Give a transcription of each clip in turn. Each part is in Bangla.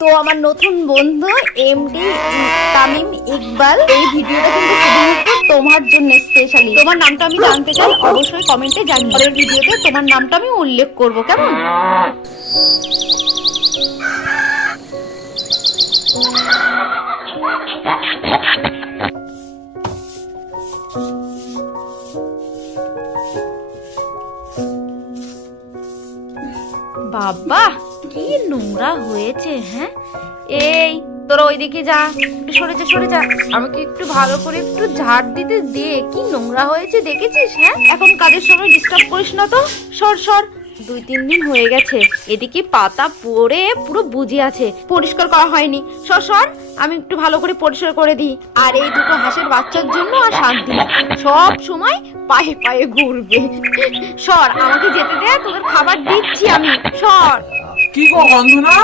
তো আমার নতুন বন্ধু এমডি তামিম ইকবাল, এই ভিডিওটা কিন্তু শুধুমাত্র তোমার জন্য স্পেশালি। তোমার নামটা আমি জানতে চাই, অবশ্যই কমেন্টে জানিও। পরের ভিডিওতে তোমার নামটা আমি উল্লেখ করব, কেমন? বাবা কি নোংরা হয়েছে। হ্যাঁ, এই তোরা ওইদিকে যা, একটু সরে যা, আমাকে একটু ভালো করে একটু ঝাড় দিতে দে। কি নোংরা হয়েছে দেখেছিস? হ্যাঁ, এখন কাজের সময় ডিস্টার্ব করিস না তো। সর 2-3 দিন হয়ে গেছে, এদিকে পাতা পড়ে পুরো বুঝে আছে, পরিষ্কার করা হয়নি। সর আমি একটু ভালো করে পরিষ্কার করে দিই। আর এই দুটো হাঁসের বাচ্চার জন্য আর শান্তি নেই, সব সময় পায়ে পায়ে ঘুরবে। সর, আমাকে যেতে দে, তোদের খাবার দিচ্ছি আমি। সর। কি গো বন্ধনা,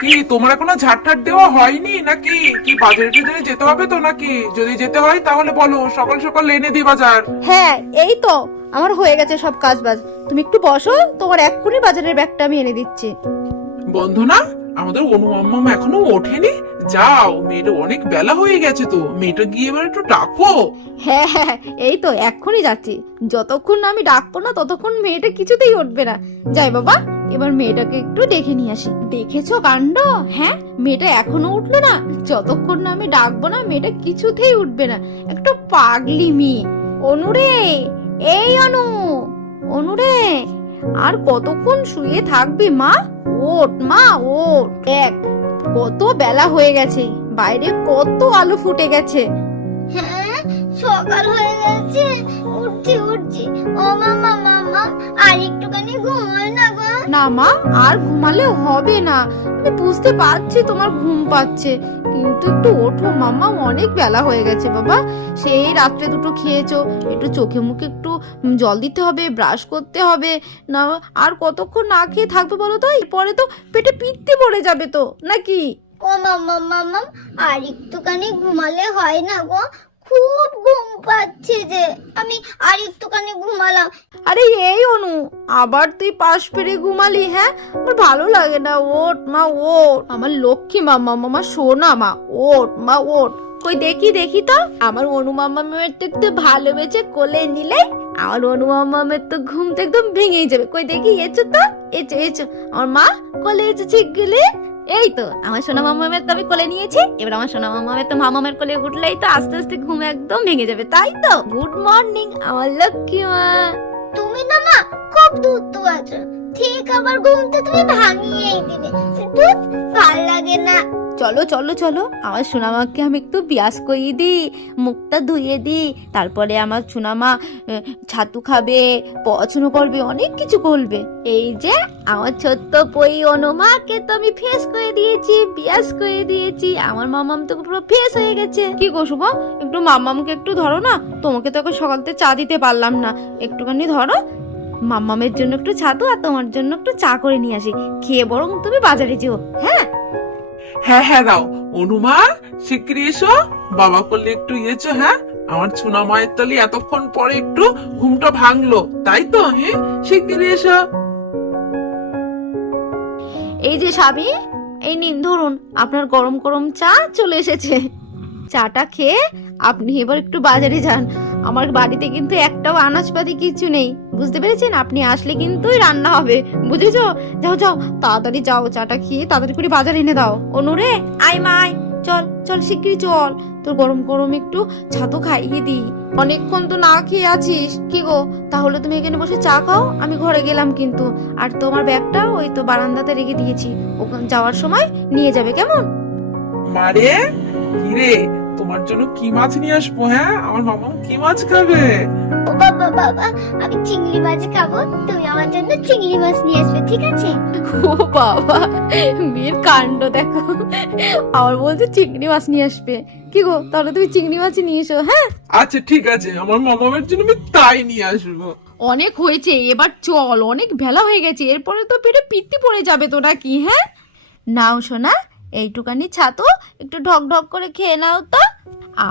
কি তোমার এখনো ঝাড় দেওয়া হয়নি নাকি? কি বাজারে টাজারে যেতে হবে তো নাকি? যদি যেতে হয় তাহলে বলো, সকাল সকাল এনে দিই বাজার। হ্যাঁ, এই তো আমার হয়ে গেছে সব কাজ বাজ। তুমি একটু বসো, তোমার এক্ষুনি বাজারের ব্যাগটা আমি এনে দিচ্ছি। বন্ধনা, আমাদের অনুমাম্মাম এখনো ওঠেনি? যাও, মেয়েটা অনেক বেলা হয়ে গেছে তো, মেয়েটা গিয়ে এবার একটু ডাকো। হ্যাঁ, এই তো এক্ষুনি যাচ্ছি। যতক্ষণ না আমি ডাকবো না ততক্ষণ মেয়েটা কিছুতেই উঠবে না। যাই বাবা, এবার মেয়েটাকে একটু ডেকে নিয়ে আসি। দেখেছো কাণ্ড? হ্যাঁ, মেয়েটা এখনো উঠলো না। যতক্ষণ না আমি ডাকবো না মেয়েটা কিছুতেই উঠবে না। একটু পাগলি মেয়ে। অনুরে, এই অনুরে, আর কতক্ষণ শুয়ে থাকবি মা? ওঠ মা, ওঠ। দেখ কত বেলা হয়ে গেছে, বাইরে কত আলো ফুটে গেছে। হ্যাঁ, সকাল হয়ে গেছে, উঠছি। ও মামা, আর একটুখানি ঘুমাই না গো। না মা, আর ঘুমালে হবে না। আমি বুঝতে পারছি তোমার ঘুম পাচ্ছে, কিন্তু একটু ওঠো মাম্মা, অনেক বেলা হয়ে গেছে বাবা। সেই রাত্রে দুটো খেয়েছো, একটু চোখে মুখে একটু জল দিতে হবে, ব্রাশ করতে হবে। না আর কতক্ষণ না খেয়ে থাকবে বলো তো? এরপরে তো পেটে পিত্তি পড়ে যাবে তো নাকি? ও মামা, আর একটুখানি ঘুমালে হয় না গো? খুব ঘুম পাচ্ছে যে, আমি আর একটুখানি ঘুমালাম। আরে এই অনু, আবার তুই পাশ ফিরে ঘুমালি? হ্যাঁ, আমার ভালো লাগে না। ওঠ মা, ওঠ আমার লক্ষ্মী মামা, শোনা মা, ওঠ মা, ওঠ। কই দেখি তো আমার অনু মামামের তো একটু ভালোবেসে কোলে নিলে আমার অনু মামামের তো ঘুম তো একদম ভেঙেই যাবে। কই দেখি, এসো তো, এসো আমার মা, কোলে এসে ঠিক গেলে। এই তো আমার সোনা মামামের তো আমি কোলে নিয়েছি, এবার আমার সোনা মামামের তো মামামের কোলে উঠলেই তো আস্তে আস্তে ঘুম একদম ভেঙে যাবে, তাই তো? গুড মর্নিং আমার লক্ষ্মী মা। তুমি না মা খুব দুধ আছো, ঠিক আমার ঘুমটা তুমি ভাঙিয়েই দিলে। দুধ ভাল লাগে না। চলো আমার সোনামাকে আমি একটু বিয়াস করিয়ে দিই, মুখটা ধুয়ে দিই, তারপরে আমার সোনামা ছাতু খাবে, পড়াশুনো করবে, অনেক কিছু করবে। এই যে আমার ছোট্ট পই অনুমাকে তো আমি ফেস করে দিয়েছি, বিয়াস করে দিয়েছি। আমার মামাম তো পুরো ফেস হয়ে গেছে। কি গো শুভ, একটু মামামকে একটু ধরো না। তোমাকে তো সকালতে চা দিতে পারলাম না, একটুখানি ধরো। মামামের জন্য একটু ছাতু আর তোমার জন্য একটু চা করে নিয়ে আসি, খেয়ে বরং তুমি বাজারে যেও। হ্যাঁ হ্যাঁ দাও, অনুমা শিগগিরি এসো, বাবা করলে একটু ইয়েছো। হ্যাঁ, আমার সোনা মায়ের তালি এতক্ষণ পরে একটু ঘুমটা ভাঙলো, তাই তো? হ্যাঁ, শিগগিরি এসো। এই যে স্বামী, এই নিন ধরুন আপনার গরম গরম চা চলে এসেছে। চাটা খেয়ে আপনি এবার একটু বাজারে যান। আমার বাড়িতে কিন্তু একটাও আনাজপাতি কিছু নেই, বুঝতে পেরেছেন? আপনি আসলে কিন্তু রান্না হবে, বুঝেছো? যাও তাড়াতাড়ি যাও, চাটা খেয়ে তাড়াতাড়ি করে বাজারে এনে দাও। অনুরে, আয় মা, আয়, চল শিগগিরি চল, তোর গরম গরম একটু ছাতু খাইয়ে দিই। অনেকক্ষণ তো না খেয়ে আছিস। কি গো, তাহলে তুমি এখানে বসে চা খাও, আমি ঘরে গেলাম কিন্তু। আর তোমার ব্যাগটা ওই তো বারান্দাতে রেখে দিয়েছি, ওখানে যাওয়ার সময় নিয়ে যাবে, কেমন? মারে, কিরে, তোমার জন্য কি মাছ নিয়ে আসবো? হ্যাঁ, আমার মামা কি মাছ খাবে? ও বাবা, আমি চিংড়ি মাছ খাবো, তুমি আমার জন্য চিংড়ি মাছ নিয়ে আসবে, ঠিক আছে? ও বাবা, মেয়ের কাণ্ড দেখো, আমার বলছে চিংড়ি মাছ নিয়ে আসবে। কি গো, তাহলে তুমি চিংড়ি মাছ নিয়ে এসো। হ্যাঁ আচ্ছা ঠিক আছে, আমার মামামের জন্য আমি তাই নিয়ে আসবো। অনেক হয়েছে, এবার চল, অনেক বেলা হয়ে গেছে, এরপরে তো পেটে পিত্তি পড়ে যাবে তো নাকি? হ্যাঁ, নাও শোনা, এইটুকানি ছাতু একটু ঢক ঢক করে খেয়ে নাও তো।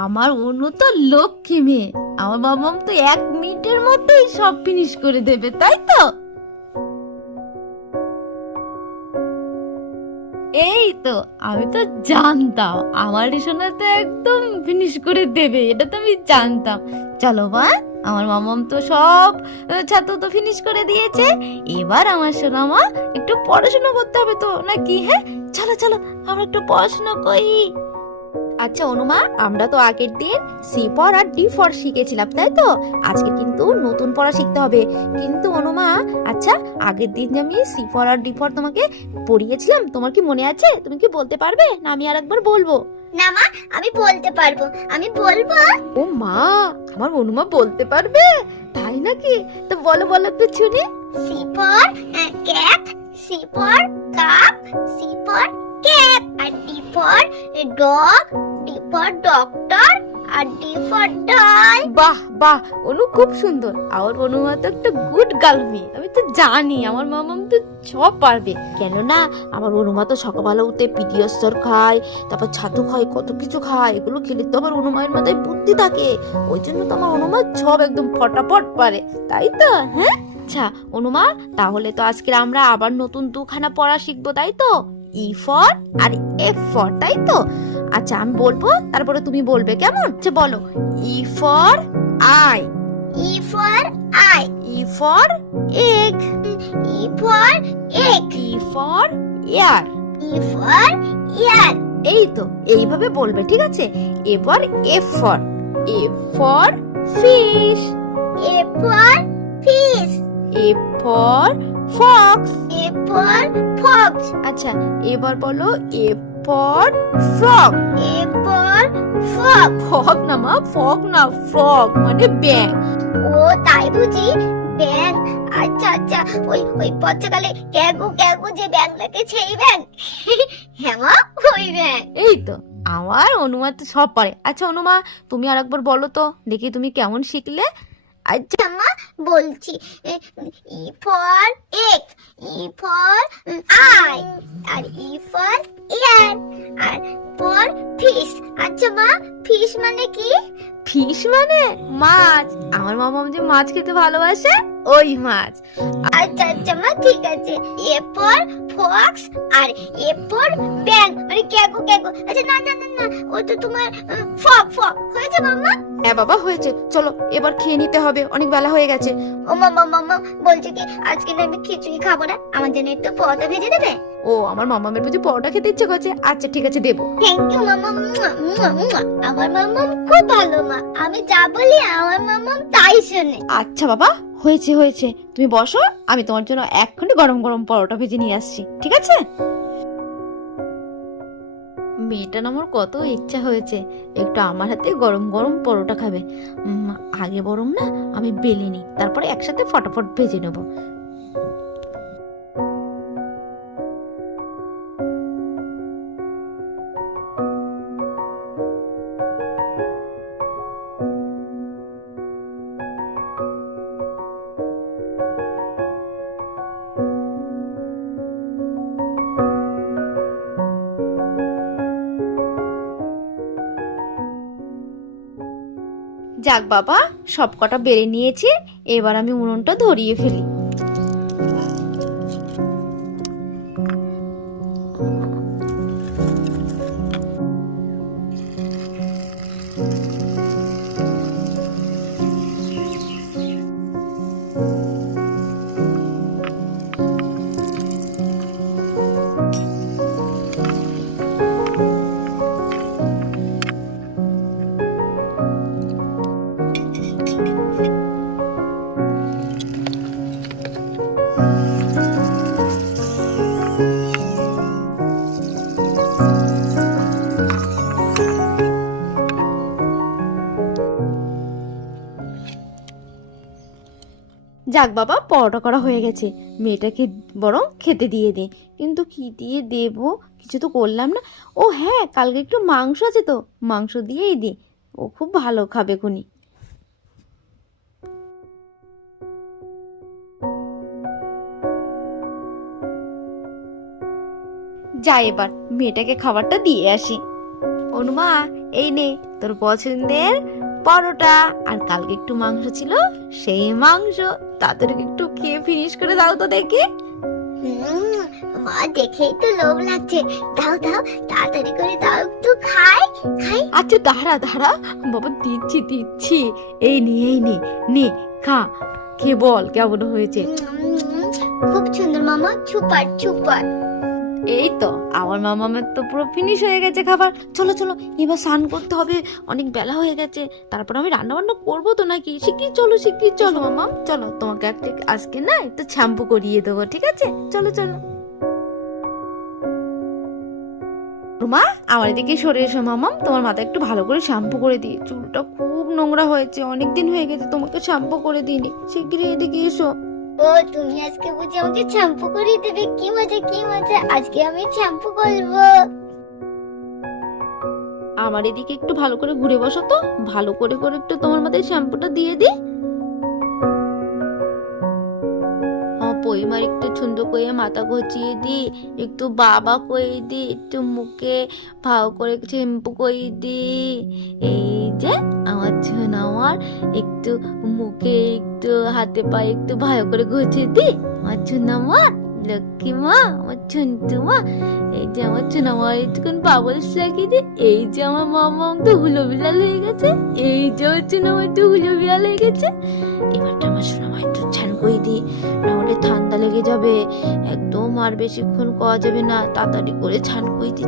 আমার অনু তো লক্ষ্মী মেয়ে, আমার মামাম তো 1 মিনিটের মধ্যেই সব ফিনিশ করে দেবে, তাই তো? এই তো, আমি তো জানতাম আমার রিসোনা তো একদম ফিনিশ করে দেবে, এটা তো আমি জানতাম। চলো মা, আমার মামাম তো সব ছাত্র তো ফিনিশ করে দিয়েছে, এবার আমার সোনা মা একটু পড়াশোনা করতে হবে তো নাকি? হ্যাঁ চলো চলো, আমরা একটু পড়াশোনা করি। আচ্ছা অনুমা, আমরা তো আগের দিন সি ফর আর ডি ফর শিখেছিলাম, তাই তো? আজকে কিন্তু নতুন পড়া শিখতে হবে। কিন্তু অনুমা, আচ্ছা আগের দিন যে আমি সি ফর আর ডি ফর তোমাকে পড়িয়েছিলাম, তোমার কি মনে আছে? তুমি কি বলতে পারবে, না আমি আরেকবার বলবো? না মা, আমি বলতে পারবো, আমি বলবো। ও মা, আমার অনুমা বলতে পারবে, তাই নাকি? তো বলো বলো একটু শুনি। C for cat, C for cup, C for cap, আর D for dog, D for doctor, আর ডি ফর ডল। বাহ বাহ অনু, খুব সুন্দর। আমার অনুমা তো একটা গুড গার্ল মেয়ে, আমি তো জানি আমার মামাম তো সব পারবে। কেননা আমার অনুমা তো সকালবেলা উঠে পিডিয়াস্টার খায়, তারপর ছাতু খায়, কত কিছু খায়। এগুলো খেলে তো আমার অনুমায়ের মাথায় বুদ্ধি থাকে, ওই জন্য তো আমার অনুমা সব একদম ফটাফট পারে, তাই তো? হ্যাঁ আচ্ছা অনুমা, তাহলে তো আজকে আমরা আবার নতুন দুখানা পড়া শিখবো, তাই তো? ই ফর আর এফ ফর, তাই তো? আচ্ছা আমি বলবো, তারপরে তুমি বলবে, কেমন? আচ্ছা বলো। E for eye, E for eye, E for egg, E for egg, E for air. E for ear. এই তো, এইভাবে বলবে, ঠিক আছে? এবার F for, F for fish, A for fish, F for fox. A for fox, আচ্ছা এবার বলো F for frog. A for frog. Fog না মা, ফগ না, ফ্রগ মানে ব্যাং। ও তাই বুঝি, ব্যাং। আচ্ছা আচ্ছা, ওই ওই পর্যাকালে ক্যাগু ক্যাগু যে ব্যাং লাগে সেই ব্যাং। হ্যাঁ মা, ওই ব্যাং। এই তো, আমার অনুমা তো সব পারে। আচ্ছা অনুমা, তুমি আরেকবার বলো তো দেখি তুমি কেমন শিখলে। আচ্ছা মা বলছি, E for egg, E for eye, আর ই ফর ইয়ার, আর ফর ফিশ। আচ্ছা মা, ফিশ মানে কি? ফিশ মানে মাছ। আমার মামাম যে মাছ খেতে ভালোবাসে, ওই মাছ। আচ্ছা আচ্ছা মা, ঠিক আছে। এ ফর ফক্স আর এ ফর ব্যাং মানে ক্যাগু ক্যাগু। আচ্ছা না না না না, ও তো তোমার ফক ফক হয়েছে মাম্মা। হ্যাঁ বাবা হয়েছে, চলো এবার খেয়ে নিতে হবে, অনেক বেলা হয়ে গেছে। ও মাম্মা মাম্মা বলছে কি, আজকে না আমি খিচুড়ি খাবো না, আমার জন্য একটু পরোটা ভেজে দেবে? ও আমার মামামের বুঝি পরোটা খেতে ইচ্ছে করছে, আচ্ছা ঠিক আছে দেবো। থ্যাংক ইউ মাম্মা। আমার মাম্মা খুব ভালো মা, আমি যা বলি আমার মাম্মা তাই শোনে। আচ্ছা বাবা, হয়েছে হয়েছে, তুমি বসো, আমি তোমার জন্য এক্ষুনি গরম গরম পরোটা ভেজে নিয়ে আসছি, ঠিক আছে? মেয়েটা না আমার কত ইচ্ছা হয়েছে একটু আমার হাতে গরম গরম পরোটা খাবে। আগে বরং না আমি বেলে নিই, তারপরে একসাথে ফটাফট ভেজে নেবো। যাক বাবা, সব কটা বেড়ে নিয়েছি, এবার আমি উনুনটা ধরিয়ে ফেলি। যাক বাবা, পরোটা করা হয়ে গেছে, মেয়েটাকে বরং খেতে দিয়ে দে। কিন্তু কি দিয়ে দেব, কিছু তো করলাম না। ও হ্যাঁ, কালকে একটু মাংস আছে তো, মাংস দিয়েই দে, ও খুব ভালো খাবে খুনি। যাই এবার মেয়েটাকে খাবারটা দিয়ে আসি। অনুমা, এই নে তোর পছন্দের পরোটা, আর কালকে একটু মাংস ছিল, সেই মাংস। তাড়াতাড়ি একটু খেয়ে ফিনিশ করে দাও তো দেখি। মা দেখেই তো লোভ লাগছে। দাও দাও, তাড়াতাড়ি করে দাও, একটু খাই খাই। আচ্ছা দাঁড়া দাঁড়া বাবা, দিচ্ছি দিচ্ছি। এই নে খা, খেয়ে বল কেমন হয়েছে। খুব সুন্দর মামা, সুপার সুপার। এই তো আমার মামামের তো পুরো ফিনিশ হয়ে গেছে খাবার। চলো চলো এবার স্নান করতে হবে, অনেক বেলা হয়ে গেছে। তারপর আমি রান্না বান্না করবো তো নাকি। শিগগির চলো মামাম, চলো তোমাকে একটা আজকে না একটু শ্যাম্পু করিয়ে দেবো, ঠিক আছে? চলো চলো। রুমা, আমার এদিকে সরে এসো মামাম, তোমার মাথা একটু ভালো করে শ্যাম্পু করে দিই। চুলটা খুব নোংরা হয়েছে, অনেকদিন হয়ে গেছে তোমাকে শ্যাম্পু করে দিইনি। শিগগিরই এদিকে এসো। ও তুমি আজকে বুঝি আমাকে শ্যাম্পু করিয়ে দেবে? কি মজা কি মজা, আজকে আমি শ্যাম্পু করবো। আমার এদিকে একটু ভালো করে ঘুরে বসো তো, ভালো করে করে একটু তোমার মাথায় শ্যাম্পুটা দিয়ে দি। পরিমার একটু সুন্দর করে মাথা ঘষিয়ে দি, একটু বাবা করে দি, একটু মুখে ভালো করে শ্যাম্পু করে দি। এই যে আমার ছোনা, আমার একটু মুখে একটু হাতে পায়ে একটু ভালো করে ঘষিয়ে দি। আমার ছোনা মা, লক্ষ্মী মা, আমার ছন্তু মা। এই যে আমার ছোনা মা একটুক্ষণ বাবলস লাগিয়ে দি। এই যে আমার মামা তো হুলো বিড়াল হয়ে গেছে। এই যে আমার ছোনা মা একটু হুলো বিড়াল হয়ে গেছে। এবারটা আমার ছোনা মা একটু ছান করে দি, নাহলে ঠান্ডা লেগে যাবে। একদম আর বেশিক্ষণ করা যাবে না, তাড়াতাড়ি করে ছান করে দি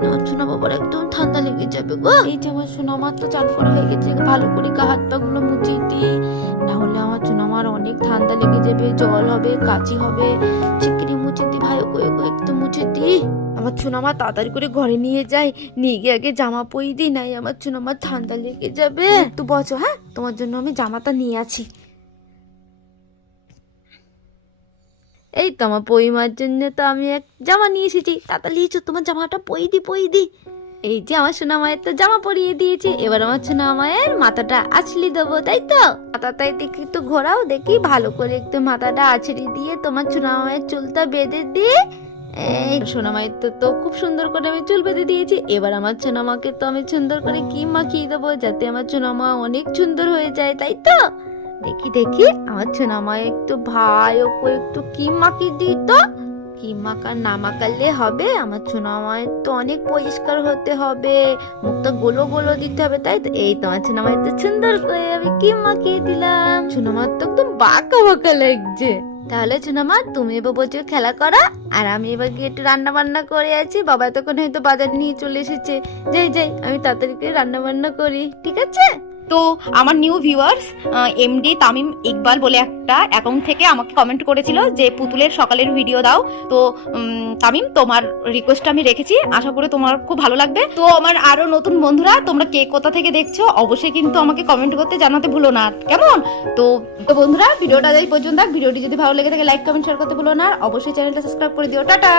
না সোনা বাবার একদম ঠান্ডা লেগে যাবে গো। এই যে আমার সোনা আমার তো চান করা হয়ে গেছে, ভালো করে গা হাত পা গুলো মুছিয়ে দি, না হলে আমার সোনা আমার অনেক ঠান্ডা লেগে যাবে, জল হবে, কাশি হবে। চিকনি মুছে দি, ভালো করে একটু মুছে দি। আমার সোনা মা তাড়াতাড়ি করে ঘরে নিয়ে যাই, নিয়ে গিয়ে আগে জামা পরিয়ে দিই, নাই আমার সোনা আমার ঠান্ডা লেগে যাবে। একটু বসো, হ্যাঁ তোমার জন্য আমি জামাটা নিয়ে আছি। এই তো আমার পরিমার জন্য তো আমি এক জামা নিয়ে এসেছি, তাড়াতাড়ি এসো তোমার জামাটা পরিয়ে দি। এই যে আমার সোনা মায়ের তো জামা পরিয়ে দিয়েছি, এবার আমার সোনা মায়ের মাথাটা আছড়ি দেবো, তাই তো? মাথাটাই দেখি একটু ঘোরাও, দেখি ভালো করে একটু মাথাটা আছড়ি দিয়ে তোমার সোনা মায়ের চুলটা বেঁধে দিয়ে। এই সোনা মায়ের তো খুব সুন্দর করে আমি চুল বেঁধে দিয়েছি। এবার আমার সোনা মাকে তো আমি সুন্দর করে ক্রিম মাখিয়ে দেবো, যাতে আমার সোনা মা অনেক সুন্দর হয়ে যায়, তাই তো? দেখি আমার সোনা মা একটু ভালো করে একটু ক্রিম মাখিয়ে দিই তো। ক্রিম মাখা না মাখালে হবে, আমার সোনা মায়ের তো অনেক পরিষ্কার হতে হবে, মুখটা গোলো গোলো দিতে হবে, তাই তো? এই তো আমার সোনা মায়ের তো সুন্দর করে আমি ক্রিম মাখিয়ে দিলাম। সোনা মার তো একদম বাঁকা লাগছে। তাহলে সোনা মা তুমি এবার বসে খেলা করো, আর আমি এবার গিয়ে একটু রান্না বান্না করে আছি। বাবা তখন হয়তো বাজার নিয়ে চলে এসেছে। যাই আমি তাড়াতাড়ি করে রান্না বান্না করি, ঠিক আছে? তো আমার new viewers MD Tamim Iqbal বলে একটা অ্যাকাউন্ট থেকে আমাকে কমেন্ট করেছিল যে পুতুলের সকালের ভিডিও দাও। তো তামিম, তোমার রিকোয়েস্টটা আমি রেখেছি, আশা করি তোমার খুব ভালো লাগবে। তো আমার আরো নতুন বন্ধুরা, তোমরা কে কোথা থেকে দেখছো অবশ্যই কিন্তু আমাকে কমেন্ট করতে জানাতে ভুলো না, কেমন? তো বন্ধুরা, ভিডিওটা এই পর্যন্ত। ভিডিওটি যদি ভালো লেগে থাকে লাইক কমেন্ট শেয়ার করতে ভুলো না, আর অবশ্যই চ্যানেলটা সাবস্ক্রাইব করে দিও। টাটা।